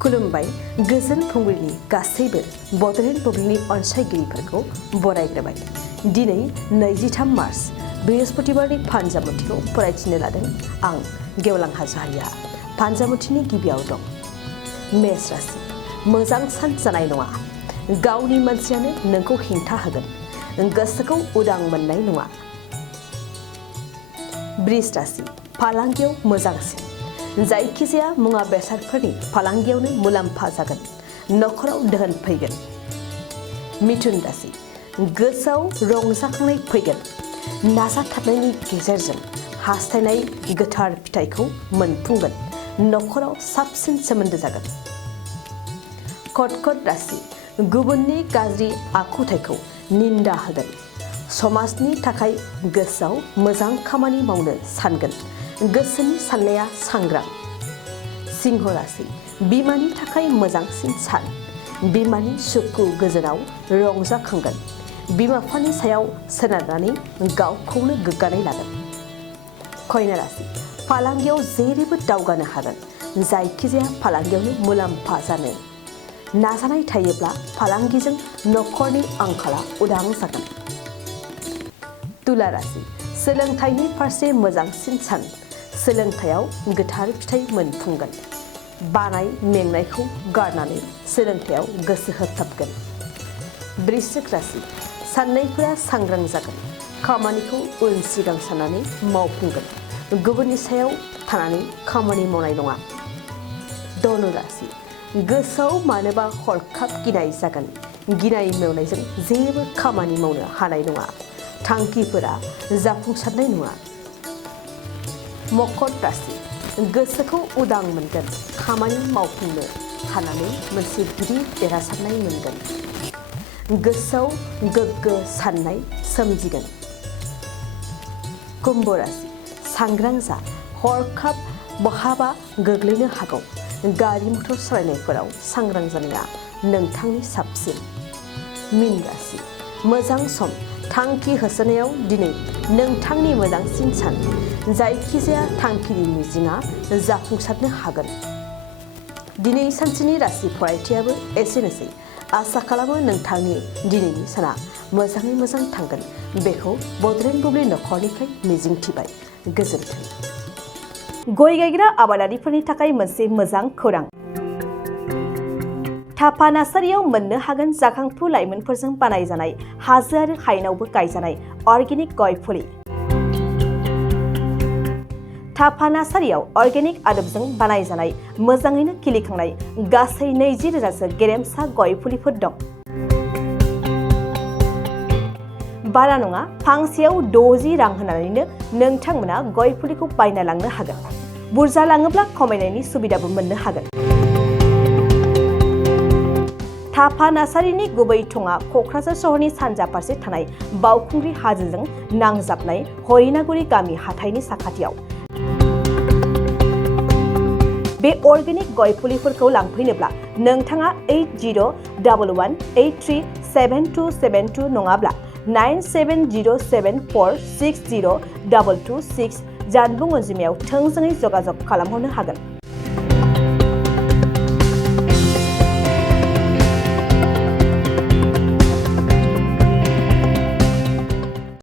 खुलुमबाय गोजोन फुंबिलिनि गासैबो बड'लेण्ड बुब्लिनि अनसायगिरिफोरखौ बरायग्रोबाय। दिनै 23 मार्च बृहस्पतिबारनि फानजामुथिखौ फरायथिनो लादों आं गेवलां हाज'हारिया। फानजामुथिनि गिबियाव दं मेष राशि। मोजां सान जानाय नङा। गावनि मानसियानो नोंखौ हेंथा होगोन। गोसोखौ उदां मोननाय नङा। बृष राशि। फालांगियाव मोजांसिन। जायखिजाया मुवा बेसादफोरनि फालांगियावनो मुलाम्फा जागोन। नखराव दोहोन फैगोन। मिथुन राशि। गोसोआव रंजाखांनाय फैगोन। नाजाथाबनायनि गेजेरजों हास्थायनाय गोथार फिथाइखौ मोनफुंगोन। नखराव साबसिन सोमोन्दो जागोन। कर्कट राशि। गुबुननि गाज्रि आखुथायखौ निन्दा होगोन। समाजनि थाखाय गोसोआव मोजां खामानि मावनो सानगोन। गोसोनि साननाया सांग्रां। सिंह राशि। बिमानि थाखाय मोजांसिन सान। बिमानि सुखु गोजोनाव रंजाखांगोन। बिमा बिफानि सायाव सोनारनानै गावखौनो गोग्गानाय लागोन। कन्या राशि। फालांगियाव जेरैबो दावगानो हागोन। जायखिजाया फालांगियावनो मुलाम्फा जानो नाजानाय थायोब्ला फालांगिजों नखरनि आंखाला उदां जागोन। तुला राशि। सोलोंथाइनि फारसे मोजांसिन सान। सोलोंथाइयाव गोथार फिथाइ मोनफुंगोन। बानाय मेंनायखौ गारनानै सोलोंथाइयाव गोसो होथाबगोन। वृश्चिक राशि। साननायफोरा सांग्रां जागोन। खामानिखौ उन सिगां साननानै मावफुंगोन। गुबुननि सायाव थानानै खामानि मावनाय नङा। धनु राशि। गोसोआव मानोबा हरखाब गिनाय जागोन। गिनाय मेवनायजों जेबो खामानि मावनो हानाय नङा। थांखिफोरा जाफुंसारनाय नङा। मकर राशि। गोसोखौ उदां मोनगोन। खामानि मावफुंनो हानानै मोनसे गिदिर देरहासारनाय मोनगोन। गोसोआव गोग्गो साननाय सोमजिगोन। कुम्भ राशि। सांग्रां जा। हरखाब बहाबा गोग्लैनो हागौ। गारि मटर सालायनायफोराव सांग्रां जानाया नोंथांनि साबसिन। मीन राशि। मोजां सम। थांखि होसोनायाव दिनै नोंथांनि मोजांसिन सान। जायखिजाया थांखिनि मिजिंआ जाफुंसारनो हागोन। दिनै सानसेनि राशि फरायथियाबो एसेनोसै। आसा खालामो नोंथांनि दिनैनि साना मोजाङै मोजां थांगोन। बेखौ बड'लेण्ड बुब्लि नखरनिफ्राय मिजिंथिबाय। गोजोन्थों। गय गायग्रा आबादारिफोरनि थाखाय मोनसे मोजां खौरां। थापा नार्सारियाव मोननो हागोन जाखांफु लाइमोनफोरजों बानायजानाय हाजो आरो हायेनावबो गायजानाय अर्गेनिक गय फुलि। थापा नार्सारियाव अर्गेनिक आदबजों बानायजानाय मोजाङैनो खिलिखांनाय गासै 20,000सो गेरेमसा गय फुलिफोर दं। बारा नङा, फांसेयाव 60 रां होनानैनो नोंथांमोना गय फुलिखौ बायना लांनो हागोन। बुरजा लाङोब्ला खमायनायनि सुबिदाबो मोननो हागोन। थापा नार्सारिनि गुबै थङा क'क्राझार सहरनि सानजा फारसे थानाय बावखुंग्रि हाजोजों नांजाबनाय हरिनागुरि गामि हाथाइनि साखाथियाव। बे अर्गेनिक गय फुलिफोरखौ लांफैनोब्ला नोंथाङा 8011837272 नङाब्ला 9707460226 जानबुं अनजिमायाव थोंजोङै जगाजग खालामहरनो हागोन।